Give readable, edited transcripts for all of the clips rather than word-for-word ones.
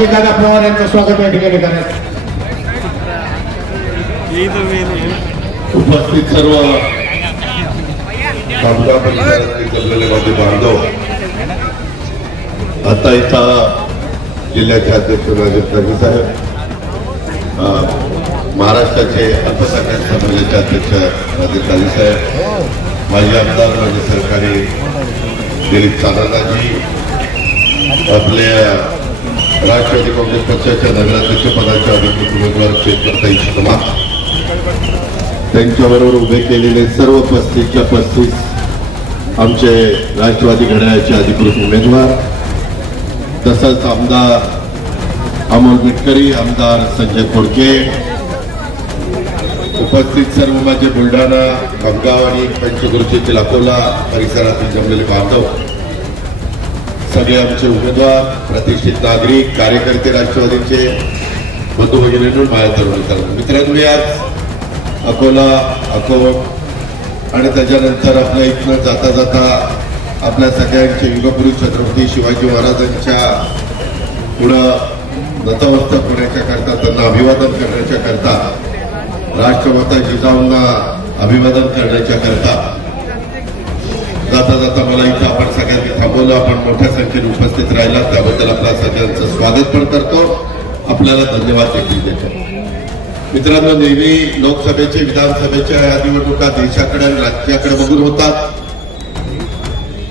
अजितदादा पवार यांचं स्वागत या ठिकाणी करण्यात. उपस्थित सर्व कामगार परिसरातले जमलेले माझे बांधव, आता इथं जिल्ह्याचे अध्यक्ष राजेश कर्वे साहेब, महाराष्ट्राचे अल्पसंख्याक समाजाचे अध्यक्ष राजेश कर्वे साहेब, माजी आमदार माजी सरकारी दिलीप चांदाजी, आपल्या राष्ट्रवादी काँग्रेस पक्षाच्या नगराध्यक्ष पदाच्या अधिकृत उमेदवार चेतनताई शर्मा, त्यांच्याबरोबर उभे केलेले सर्व 35च्या 35 आमचे राष्ट्रवादी घड्याळाचे अधिकृत उमेदवार, तसंच आमदार अमोल मिटकरी, आमदार संजय खोडके, उपस्थित सर्व माझे बुलढाणा, खामगाव आणि पंचक्रोशीतील अकोला परिसरातील जमलेले बांधव, सगळे आमचे उमेदवार, प्रतिष्ठित नागरिक, कार्यकर्ते, राष्ट्रवादीचे बंधू भगिनींनो, माझ्या तरुण मित्रांनो, मी आज अकोला, अकोट आणि त्याच्यानंतर आपल्या इथनं जाता जाता आपल्या सगळ्यांचे युगपुरुष छत्रपती शिवाजी महाराजांच्या पुढं नतमस्तक होण्याच्या करता, त्यांना अभिवादन करण्याच्या करता, राष्ट्रमाता जिजाऊंना अभिवादन करण्याच्या करता जाता जाता मला इथं आपण सगळ्यांनी थांबवलं. आपण मोठ्या संख्येने उपस्थित राहिला त्याबद्दल आपल्या सगळ्यांचं स्वागत पण करतो, आपल्याला धन्यवाद देखील देतो. मित्रांनो, नेहमी लोकसभेचे, विधानसभेच्या या निवडणुका देशाकडे आणि राज्याकडे बघून होतात.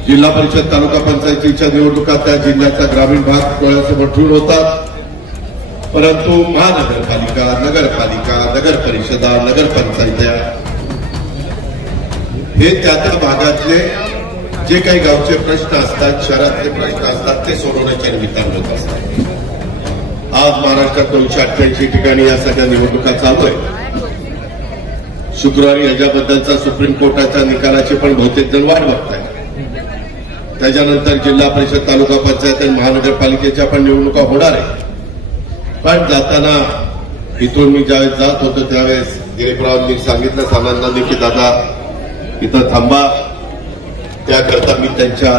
जिल्हा परिषद, तालुका पंचायतीच्या निवडणुका त्या जिल्ह्याचा ग्रामीण भाग डोळ्यासमोर ठेवून होतात. परंतु महानगरपालिका, नगरपालिका, नगर परिषदा, नगरपंचायत्या हे त्या भागातले जे काही गावचे प्रश्न असतात, शहरातले प्रश्न असतात, ते सोडवण्याच्या निमित्ताने होत असतात. आज महाराष्ट्रात 288 ठिकाणी या सगळ्या निवडणुका चालू आहेत. शुक्रवारी याच्याबद्दलचा सुप्रीम कोर्टाच्या निकालाची पण बहुतेक जण वाट बघताय. त्याच्यानंतर जिल्हा परिषद, तालुका पंचायत आणि महानगरपालिकेच्या पण निवडणुका होणार आहे. पण जाताना इथून मी ज्यावेळेस जात होतो त्यावेळेस दिलीपरावांनी सांगितलं सामान्यांनी की दादा इथं थांबा. त्याकरता मी त्यांच्या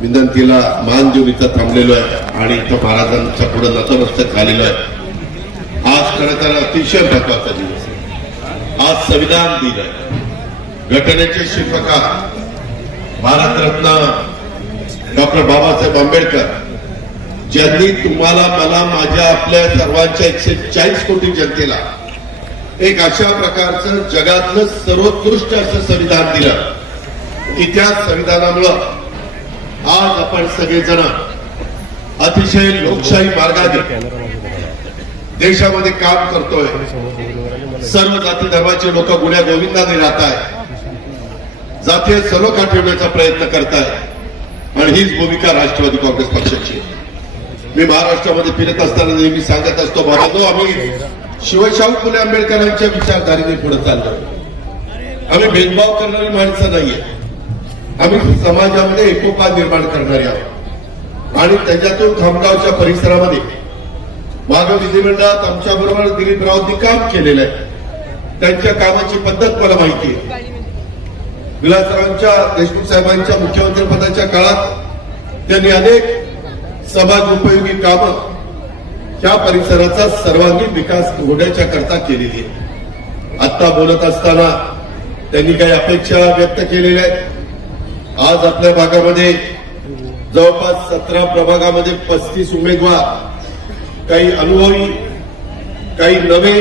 विनंतीला मान देऊन इथं थांबलेलो आहे आणि इथं महाराजांच्या पुढे नतमस्तक झालेलो आहे. आज खरं तर अतिशय महत्वाचा दिवस आहे. आज संविधान दिन आहे. घटनेचे शिल्पकार भारतरत्न डॉक्टर बाबासाहेब आंबेडकर, ज्यांनी तुम्हाला, मला, माझ्या, आपल्या सर्वांच्या 140 कोटी जनतेला एक अशा प्रकारचं जगातलं सर्वोत्कृष्ट असं संविधान दिलं की त्या संविधानामुळं आज आपण सगळेजण अतिशय लोकशाही मार्गाने देशामध्ये काम करतोय. सर्व जाती धर्माचे लोक गुण्या गोविंदाने राहत आहेत, जातीय सलोखा ठेवण्याचा प्रयत्न करतायत आणि हीच भूमिका राष्ट्रवादी काँग्रेस पक्षाची. मी महाराष्ट्रामध्ये फिरत असताना नेहमी सांगत असतो, बाबा आम्ही शिवशाहू फुले आंबेडकरांच्या विचारधारेने पुढे चाललो. आम्ही भेदभाव करणारी माणसं नाहीये, आम्ही समाजामध्ये एकोपा निर्माण करणारे आहोत. आणि त्याच्यातून खामगावच्या परिसरामध्ये मागं विधिमंडळात आमच्याबरोबर दिलीपरावांनी काम केलेलं आहे. त्यांच्या कामाची पद्धत मला माहिती आहे. विलासरावांच्या, देशमुख साहेबांच्या मुख्यमंत्रीपदाच्या काळात त्यांनी अनेक समाज उपयोगी कामं त्या परिसराचा सर्वांगीण विकास होण्याच्या करता केलेली आहे. आता बोलत असताना त्यांनी काही अपेक्षा व्यक्त केलेल्या आहेत. आज आपल्या भागामध्ये जवळपास 17 प्रभागामध्ये 35 उमेदवार, काही अनुभवी, काही नवे,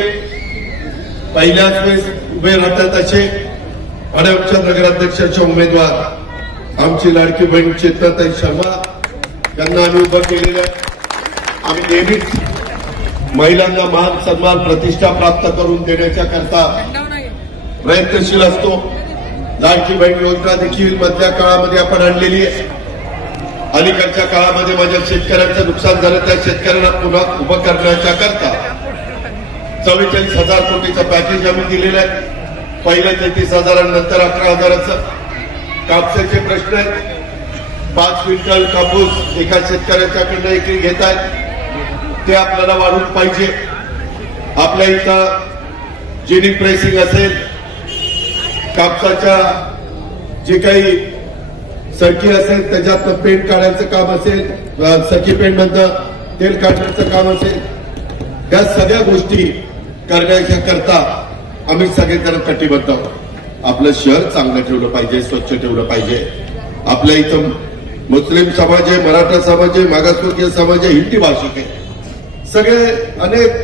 पहिल्याच वेळेस उभे राहतात असे आणि आमच्या नगराध्यक्षाच्या उमेदवार आमची लाडकी बहीण चेतनताई शर्मा यांना आम्ही उभं केलेलं आहे. आम्ही नेहमीच महिलांना मान, सन्मान, प्रतिष्ठा प्राप्त करून देण्याच्या करता प्रयत्नशील असतो. लाडकी बहीण योजना देखील मधल्या काळामध्ये आपण आणलेली आहे. अलीकडच्या काळामध्ये माझ्या शेतकऱ्यांचं नुकसान झालं, त्या शेतकऱ्यांना पुन्हा उभं करण्याच्या करता 44,000 कोटीचं पॅकेज आम्ही दिलेलं आहे. पहिलं 33,000 आणि नंतर 11,000चं. कापसाचे प्रश्न आहेत. 5 क्विंटल कापूस एका शेतकऱ्याच्याकडनं एकरी घेत आहेत, ते आपल्याला वाढून पाहिजे. आपल्या इथं जिनिंग प्रेसिंग असेल, कापसाच्या जे काही सरकी असेल त्याच्यातनं पेंट काढायचं काम असेल, सरकी पेंट मधनं तेल काढण्याचं काम असेल, या सगळ्या गोष्टी करण्याच्या करता आम्ही सगळेजण कटिबद्ध आहोत. आपलं शहर चांगलं ठेवलं पाहिजे, स्वच्छ ठेवलं पाहिजे. आपल्या इथं मुस्लिम समाज आहे, मराठा समाज आहे, मागासवर्गीय समाज आहे, हिंदी भाषिक आहे, सगळे अनेक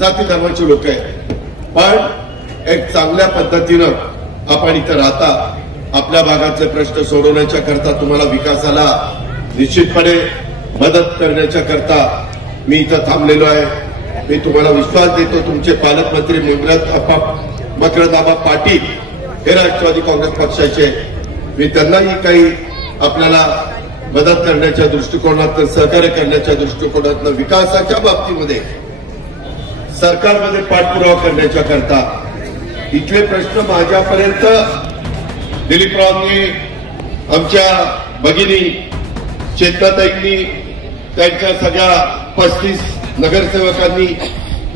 जाती धर्माचे लोक आहेत. पण एक चांगल्या पद्धतीनं आपण इथं राहता आपल्या भागाचे प्रश्न सोडवण्याच्या करता, तुम्हाला विकासाला निश्चितपणे मदत करण्याच्या करता मी इथं थांबलेलो आहे. मी तुम्हाला विश्वास देतो, तुमचे पालकमंत्री मकरंद पाटील हे राष्ट्रवादी काँग्रेस पक्षाचे, मी त्यांनाही काही आपल्याला मदत करण्याच्या दृष्टिकोनातून, सहकार्य करण्याच्या दृष्टिकोनातून, विकासाच्या बाबतीमध्ये सरकारमध्ये पाठपुरावा करण्याच्या करता इथले प्रश्न माझ्यापर्यंत दिलीपरावांनी, आमच्या भगिनी चेतनाताईंनी, त्यांच्या सगळ्या 35 नगरसेवकांनी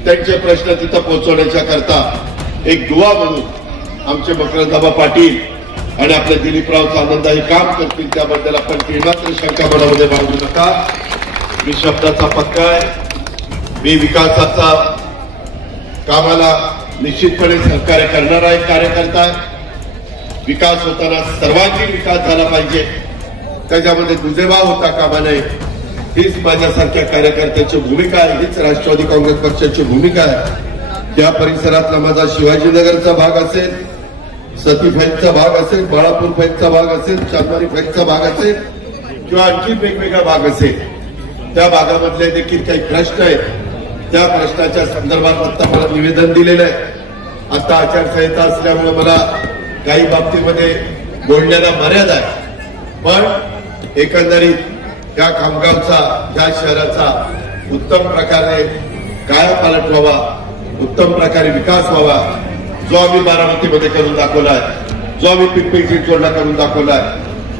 त्यांचे प्रश्न तिथं पोहोचवण्याच्या करता एक दुवा म्हणून आमचे मकरंद पाटील आणि आपले दिलीपराव सावंत हे काम करतील, त्याबद्दल आपण तीळमात्र शंका मनामध्ये बाळगू नका. मी शब्दाचा पक्का आहे. मी विकासाचा कामाला निश्चितपणे सहकार्य करणार आहे, कार्यकर्ता आहे. विकास होताना सर्वांगीण विकास झाला पाहिजे, त्याच्यामध्ये दुजेभाव होता कामा नये. हीच माझ्यासारख्या कार्यकर्त्याची भूमिका आहे, हीच राष्ट्रवादी काँग्रेस पक्षाची भूमिका आहे. त्या परिसरातला माझा शिवाजीनगरचा भाग असेल, सती फैलचा भाग असेल, बाळापूर फैलचा भाग असेल, चांदमारी फैलचा भाग असेल किंवा आणखी वेगवेगळा भाग असेल, त्या भागामधले देखील काही प्रश्न आहेत. त्या प्रश्नाच्या संदर्भात आता मला निवेदन दिलेलं आहे. आता आचारसंहिता असल्यामुळे मला काही बाबतीमध्ये बोलण्याला मर्यादा आहे, पण एकंदरीत या खामगावचा, या शहराचा उत्तम प्रकारे कायापालट व्हावा, उत्तम प्रकारे विकास व्हावा, जो आम्ही बारामतीमध्ये करून दाखवलाय, जो आम्ही पिंपरी चिंचवडला करून दाखवलाय,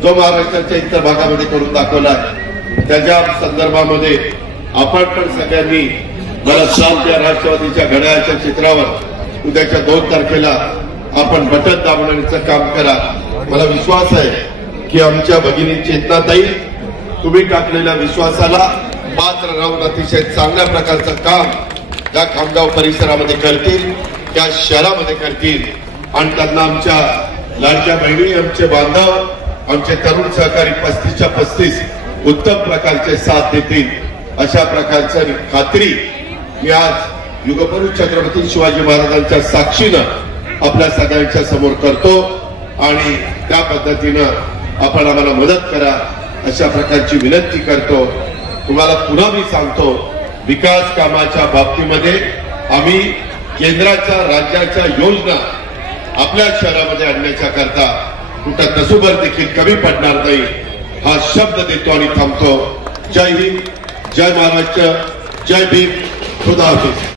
जो महाराष्ट्राच्या इतर भागामध्ये करून दाखवलाय, त्याच्या संदर्भामध्ये आपण पण सगळ्यांनी मला साथ द्या. राष्ट्रवादीच्या घड्याळाच्या चित्रावर उद्याच्या 2 तारखेला आपण बटन दाबण्याचं काम करा. मला विश्वास आहे की आमच्या भगिनी चेतनाताई तुम्ही टाकलेल्या विश्वासाला पात्र राहून अतिशय चांगल्या प्रकारचं काम या खामगाव परिसरामध्ये करतील, त्या शहरामध्ये करतील आणि त्यांना आमच्या लाडक्या बहिणी, आमचे बांधव, आमचे तरुण सहकारी 35च्या 35 उत्तम प्रकारचे साथ देतील, अशा प्रकारची खात्री मी आज युगपुरुष छत्रपती शिवाजी महाराजांच्या साक्षीनं आपल्या सगळ्यांच्या समोर करतो आणि त्या पद्धतीनं आपण आम्हाला मदत करा अशा प्रकारची विनंती करतो. तुम्हाला पुन्हा मी सांगतो, विकास कामाच्या बाबतीमध्ये आम्ही केंद्राच्या, राज्याच्या योजना आपल्या शहरामध्ये आणण्याच्या करता कुठं तसूभर देखील कमी पडणार नाही हा शब्द देतो आणि थांबतो. जय हिंद, जय महाराष्ट्र, जय भीम, खुदा हाफिज.